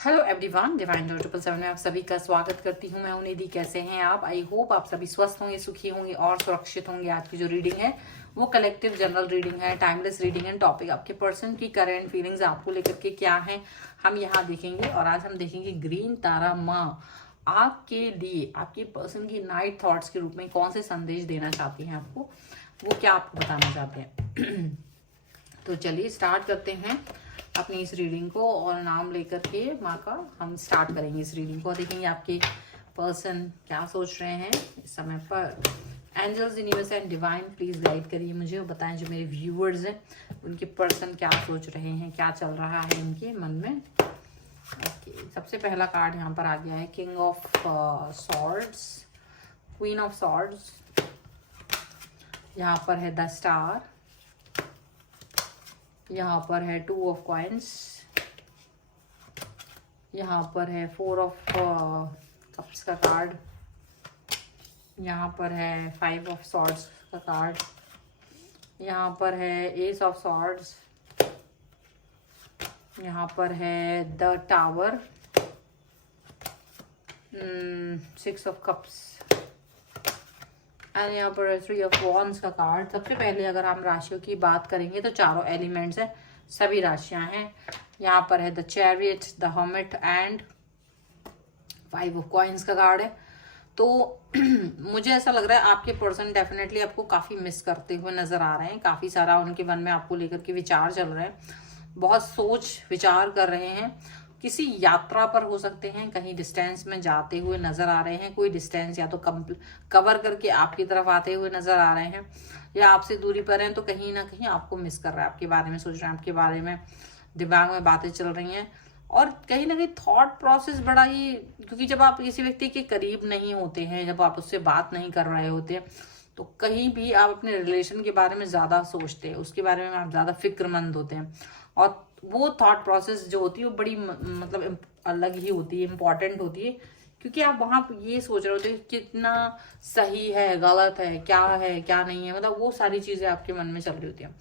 Hello everyone, divine 777 में आप सभी का स्वागत करती हूँ। मैं हूं निधि। कैसे हैं आप? आई होप आप सभी स्वस्थ होंगे, सुखी होंगे और सुरक्षित होंगे। आज की जो रीडिंग है वो कलेक्टिव जनरल रीडिंग है, टाइमलेस रीडिंग एंड टॉपिक आपके पर्सन की करंट फीलिंग्स आपको लेकर के क्या है हम यहाँ देखेंगे। और आज हम देखेंगे ग्रीन तारा माँ आपके लिए आपके पर्सन की नाइट थॉट्स के रूप में कौन से संदेश देना चाहती हैं आपको, वो क्या आपको बताना चाहते हैं। तो चलिए स्टार्ट करते हैं अपनी इस रीडिंग को और नाम लेकर के माँ का हम स्टार्ट करेंगे इस रीडिंग को। देखेंगे आपके पर्सन क्या सोच रहे हैं इस समय पर। Angels, universe and divine please guide करिए मुझे और बताएं जो मेरे व्यूअर्स हैं उनके पर्सन क्या सोच रहे हैं, क्या चल रहा है उनके मन में। ओके, सबसे पहला कार्ड यहाँ पर आ गया है king of swords, queen of swords, यहाँ पर है द स्टार, यहाँ पर है 2 ऑफ कॉइन्स, यहाँ पर है 4 ऑफ कप्स का कार्ड, यहाँ पर है 5 ऑफ सॉर्ड्स का कार्ड, यहाँ पर है एस ऑफ सॉर्ड्स, यहाँ पर है the tower, 6 of cups and यहाँ पर 3 ऑफ वॉन्ड्स का कार्ड। सबसे पहले अगर हम राशियों की बात करेंगे तो चारों एलिमेंट्स हैं, सभी राशियां हैं। यहाँ पर है the chariot, the hermit and 5 of coins का कार्ड है। तो मुझे ऐसा लग रहा है आपके पर्सन डेफिनेटली आपको काफी मिस करते हुए नजर आ रहे हैं। काफी सारा उनके मन में आपको लेकर के विचार चल रहे हैं, बहुत सोच विचार कर रहे हैं। किसी यात्रा पर हो सकते हैं, कहीं डिस्टेंस में जाते हुए नजर आ रहे हैं। कोई डिस्टेंस या तो कवर करके आपकी तरफ आते हुए नजर आ रहे हैं या आपसे दूरी पर हैं, तो कहीं ना कहीं आपको मिस कर रहा है, आपके बारे में सोच रहे हैं, आपके बारे में दिमाग में बातें चल रही हैं। और कहीं ना कहीं थॉट प्रोसेस बड़ा ही, क्योंकि जब आप किसी व्यक्ति के करीब नहीं होते हैं, जब आप उससे बात नहीं कर रहे होते हैं, तो कहीं भी आप अपने रिलेशन के बारे में ज्यादा सोचते हैं, उसके बारे में आप ज्यादा फिक्रमंद होते हैं। और वो थॉट प्रोसेस जो होती है वो बड़ी मतलब अलग ही होती है, इंपॉर्टेंट होती है, क्योंकि आप वहां ये सोच रहे होते हैं कितना सही है, गलत है, क्या नहीं है, मतलब वो सारी चीजें आपके मन में चल रही होती हैं।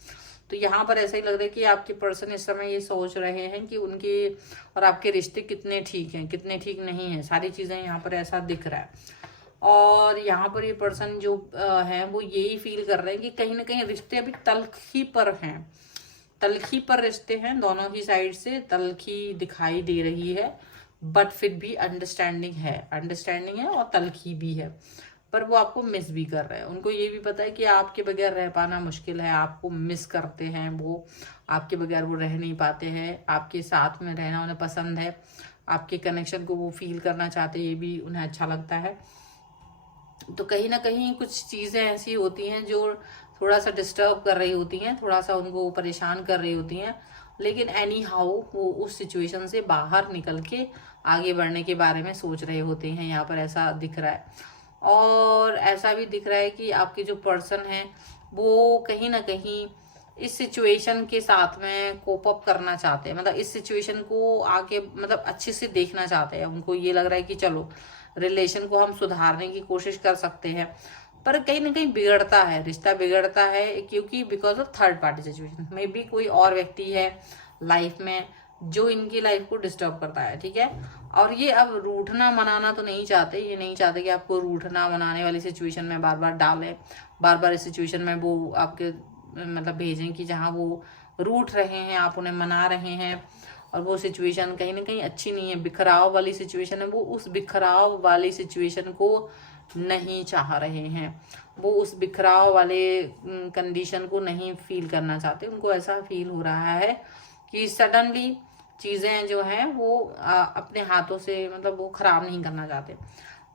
तो यहाँ पर ऐसा ही लग रहा है कि आपके पर्सन इस समय ये सोच रहे हैं कि उनके और आपके रिश्ते कितने ठीक हैं, कितने ठीक नहीं है, सारी चीजें यहाँ पर ऐसा दिख रहा है। और यहाँ पर ये पर्सन जो है वो यही फील कर रहे हैं कि कहीं ना कहीं रिश्ते अभी तलखी पर हैं, तलखी पर रिश्ते हैं, दोनों ही साइड से तलखी दिखाई दे रही है, बट फिर भी अंडरस्टैंडिंग है और तलखी भी है। पर वो आपको मिस भी कर रहे हैं, उनको ये भी पता है कि आपके बगैर रह पाना मुश्किल है, आपको मिस करते हैं वो, आपके बगैर वो रह नहीं पाते हैं, आपके साथ में रहना उन्हें पसंद है, आपके कनेक्शन को वो फील करना चाहते हैं, ये भी उन्हें अच्छा लगता है। तो कहीं ना कहीं कुछ चीजें ऐसी होती हैं जो थोड़ा सा डिस्टर्ब कर रही होती हैं, थोड़ा सा उनको परेशान कर रही होती हैं, लेकिन एनी हाउ वो उस सिचुएशन से बाहर निकल के आगे बढ़ने के बारे में सोच रहे होते हैं, यहाँ पर ऐसा दिख रहा है। और ऐसा भी दिख रहा है कि आपके जो पर्सन है वो कहीं ना कहीं इस सिचुएशन के साथ में कोप अप करना चाहते हैं, मतलब इस सिचुएशन को आगे मतलब अच्छे से देखना चाहते हैं। उनको ये लग रहा है कि चलो रिलेशन को हम सुधारने की कोशिश कर सकते हैं, पर कहीं ना कहीं बिगड़ता है, रिश्ता बिगड़ता है, क्योंकि because of third party situation. May be कोई और व्यक्ति है लाइफ में जो इनकी लाइफ को डिस्टर्ब करता है, ठीक है। और ये अब रूठना मनाना तो नहीं चाहते, ये नहीं चाहते कि आपको रूठना मनाने वाली सिचुएशन में बार बार डालें, बार बार इस सिचुएशन में वो आपके मतलब भेजें कि जहाँ वो रूठ रहे हैं, आप उन्हें मना रहे हैं, और वो सिचुएशन कहीं ना कहीं अच्छी नहीं है, बिखराव वाली सिचुएशन है। वो उस बिखराव वाली सिचुएशन को नहीं चाह रहे हैं, वो उस बिखराव वाले कंडीशन को नहीं फील करना चाहते। उनको ऐसा फील हो रहा है कि सडनली चीजें जो हैं वो अपने हाथों से मतलब वो खराब नहीं करना चाहते,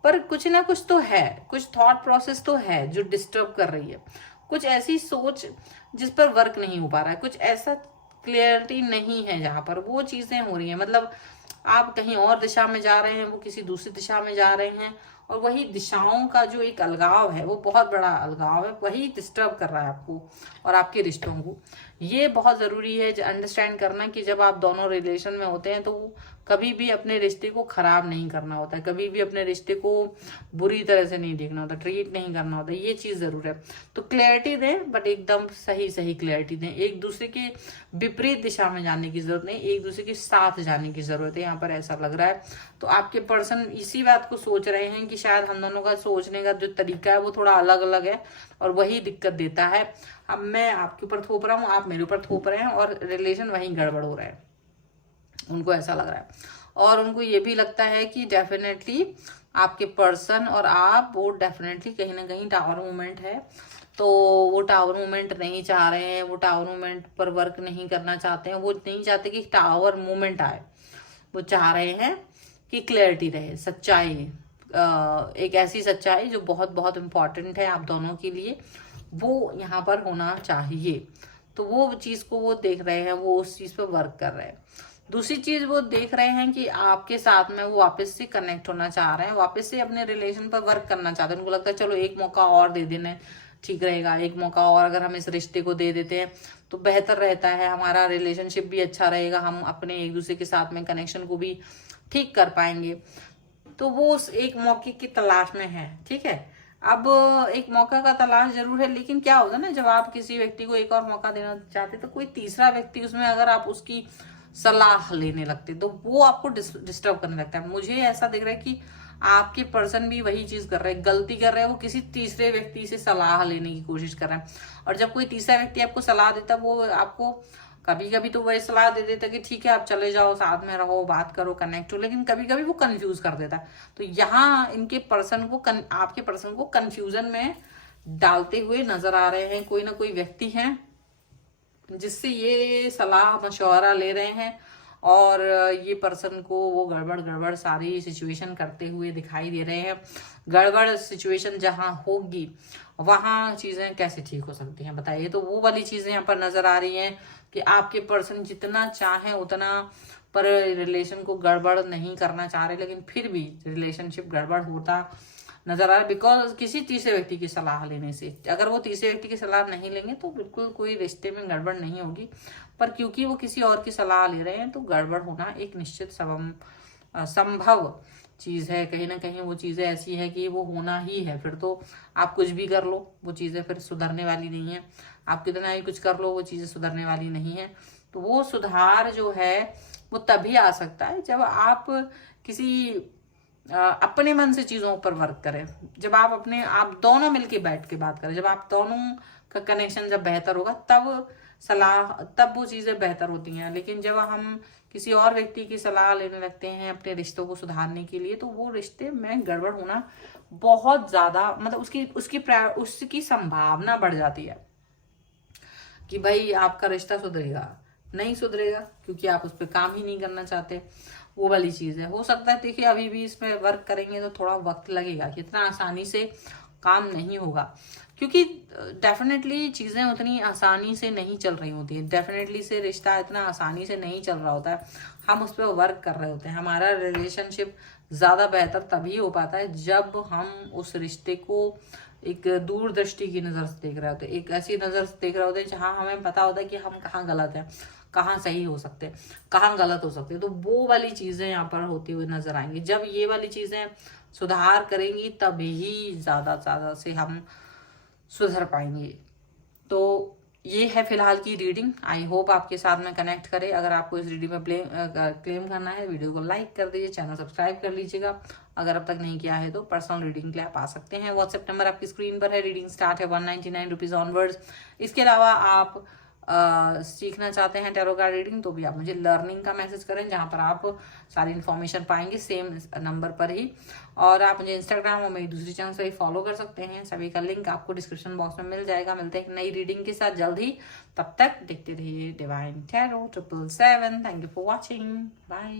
पर कुछ ना कुछ तो है, कुछ थॉट प्रोसेस तो है जो डिस्टर्ब कर रही है, कुछ ऐसी सोच जिस पर वर्क नहीं हो पा रहा है, कुछ ऐसा क्लियरिटी नहीं है जहां पर वो चीजें हो रही हैं। मतलब आप कहीं और दिशा में जा रहे हैं, वो किसी दूसरी दिशा में जा रहे हैं, और वही दिशाओं का जो एक अलगाव है, वो बहुत बड़ा अलगाव है, वही डिस्टर्ब कर रहा है आपको और आपके रिश्तों को। ये बहुत ज़रूरी है अंडरस्टैंड करना कि जब आप दोनों रिलेशन में होते हैं तो कभी भी अपने रिश्ते को खराब नहीं करना होता है, कभी भी अपने रिश्ते को बुरी तरह से नहीं देखना होता, ट्रीट नहीं करना होता, ये चीज़ ज़रूर है। तो क्लैरिटी दें, बट एकदम सही सही क्लैरिटी दें। एक दूसरे के विपरीत दिशा में जाने की जरूरत नहीं, एक दूसरे के साथ जाने की जरूरत है, यहाँ पर ऐसा लग रहा है। तो आपके पर्सन इसी बात को सोच रहे हैं कि शायद हम दोनों का सोचने का जो तरीका है वो थोड़ा अलग अलग है और वही दिक्कत देता है। अब मैं आपके ऊपर थोप रहा हूँ, आप मेरे ऊपर थोप रहे हैं और रिलेशन वहीं गड़बड़ हो रहा है, उनको ऐसा लग रहा है। और उनको ये भी लगता है कि डेफिनेटली आपके पर्सन और आप वो डेफिनेटली कहीं ना कहीं टावर मूवमेंट है, तो वो टावर मूवमेंट नहीं चाह रहे हैं, वो टावर मूवमेंट पर वर्क नहीं करना चाहते हैं, वो नहीं चाहते कि टावर मूवमेंट आए, वो चाह रहे हैं कि क्लैरिटी रहे, सच्चाई, एक ऐसी सच्चाई जो बहुत बहुत इम्पॉर्टेंट है आप दोनों के लिए, वो यहाँ पर होना चाहिए। तो वो चीज़ को वो देख रहे हैं, वो उस चीज़ पर वर्क कर रहे हैं। दूसरी चीज़ वो देख रहे हैं कि आपके साथ में वो वापस से कनेक्ट होना चाह रहे हैं, वापस से अपने रिलेशन पर वर्क करना चाहते हैं। उनको लगता है चलो एक मौका और दे देना ठीक रहेगा, एक मौका और अगर हम इस रिश्ते को दे देते हैं तो बेहतर रहता है, हमारा रिलेशनशिप भी अच्छा रहेगा, हम अपने एक दूसरे के साथ में कनेक्शन को भी ठीक कर पाएंगे। तो वो उस एक मौके की तलाश में है, ठीक है। अब एक मौका का तलाश जरूर है, लेकिन क्या होता है ना, जब आप किसी व्यक्ति को एक और मौका देना चाहते तो कोई तीसरा व्यक्ति उसमें अगर आप उसकी सलाह लेने लगते तो वो आपको डिस्टर्ब करने लगता है। मुझे ऐसा दिख रहा है कि आपके पर्सन भी वही चीज कर रहे हैं, गलती कर रहे हैं, वो किसी तीसरे व्यक्ति से सलाह लेने की कोशिश कर रहे हैं। और जब कोई तीसरा व्यक्ति आपको सलाह देता है, वो आपको कभी कभी तो वही सलाह दे देता है कि ठीक है आप चले जाओ, साथ में रहो, बात करो, कनेक्ट हो, लेकिन कभी कभी वो कंफ्यूज कर देता है। तो यहाँ इनके पर्सन को आपके पर्सन को कंफ्यूजन में डालते हुए नजर आ रहे हैं। कोई ना कोई व्यक्ति है जिससे ये सलाह मशवरा ले रहे हैं और ये पर्सन को वो गड़बड़ गड़बड़ सारी सिचुएशन करते हुए दिखाई दे रहे हैं। गड़बड़ सिचुएशन जहां होगी वहां चीजें कैसे ठीक हो सकती हैं बताइए। तो वो वाली चीजें यहाँ पर नजर आ रही हैं कि आपके पर्सन जितना चाहे उतना पर रिलेशन को गड़बड़ नहीं करना चाह रहे, लेकिन फिर भी रिलेशनशिप गड़बड़ होता नजर आ रहा है बिकॉज किसी तीसरे व्यक्ति की सलाह लेने से। अगर वो तीसरे व्यक्ति की सलाह नहीं लेंगे तो बिल्कुल कोई रिश्ते में गड़बड़ नहीं होगी, पर क्योंकि वो किसी और की सलाह ले रहे हैं तो गड़बड़ होना एक निश्चित संभव चीज है। कहीं ना कहीं वो चीजें ऐसी है कि वो होना ही है, फिर तो आप कुछ भी कर लो वो चीजें फिर सुधरने वाली नहीं है, आप कितना ही कुछ कर लो वो चीजें सुधरने वाली नहीं है। तो वो सुधार जो है वो तभी आ सकता है जब आप किसी अपने मन से चीजों पर वर्क करें, जब आप दोनों मिलके बैठ के बात करें, जब आप दोनों का कनेक्शन जब बेहतर होगा तब वो चीजें बेहतर होती हैं। लेकिन जब हम किसी और व्यक्ति की सलाह लेने लगते हैं अपने रिश्तों को सुधारने के लिए तो वो रिश्ते में गड़बड़ होना बहुत ज्यादा, मतलब उसकी संभावना बढ़ जाती है कि भाई आपका रिश्ता सुधरेगा, नहीं सुधरेगा क्योंकि आप उस पर काम ही नहीं करना चाहते। वो वाली चीज है। हो सकता है देखिए अभी भी इसमें वर्क करेंगे तो थोड़ा वक्त लगेगा, इतना आसानी से काम नहीं होगा क्योंकि डेफिनेटली चीजें उतनी आसानी से नहीं चल रही होती है, डेफिनेटली से रिश्ता इतना आसानी से नहीं चल रहा होता है। हम उस पर वर्क कर रहे होते हैं। हमारा रिलेशनशिप ज्यादा बेहतर तभी हो पाता है जब हम उस रिश्ते को एक दूरदृष्टि की नजर से देख रहे होते हैं, एक ऐसी नजर से देख रहे होते हैं जहां हमें पता होता है कि हम कहाँ गलत है, कहाँ सही हो सकते हैं, कहाँ गलत हो सकते हैं। तो वो वाली चीजें यहाँ पर होती हुई नजर आएंगी। जब ये वाली चीजें सुधार करेंगी तभी ज्यादा से हम सुधर पाएंगे। तो ये है फिलहाल की रीडिंग। आई होप आपके साथ में कनेक्ट करे। अगर आपको इस रीडिंग में क्लेम करना है वीडियो को लाइक कर दीजिए, चैनल सब्सक्राइब कर लीजिएगा अगर अब तक नहीं किया है तो। पर्सनल रीडिंग के लिए आप आ सकते हैं, व्हाट्सएप नंबर आपकी स्क्रीन पर है। रीडिंग स्टार्ट है 199 रुपीज ऑनवर्ड्स। इसके अलावा आप सीखना चाहते हैं टैरो कार्ड रीडिंग तो भी आप मुझे लर्निंग का मैसेज करें जहां पर आप सारी इन्फॉर्मेशन पाएंगे सेम नंबर पर ही। और आप मुझे इंस्टाग्राम और मेरी दूसरी चैनल से भी फॉलो कर सकते हैं, सभी का लिंक आपको डिस्क्रिप्शन बॉक्स में मिल जाएगा। मिलते हैं एक नई रीडिंग के साथ जल्द ही, तब तक देखते रहिए divine tarot 777। Thank you for watching, bye.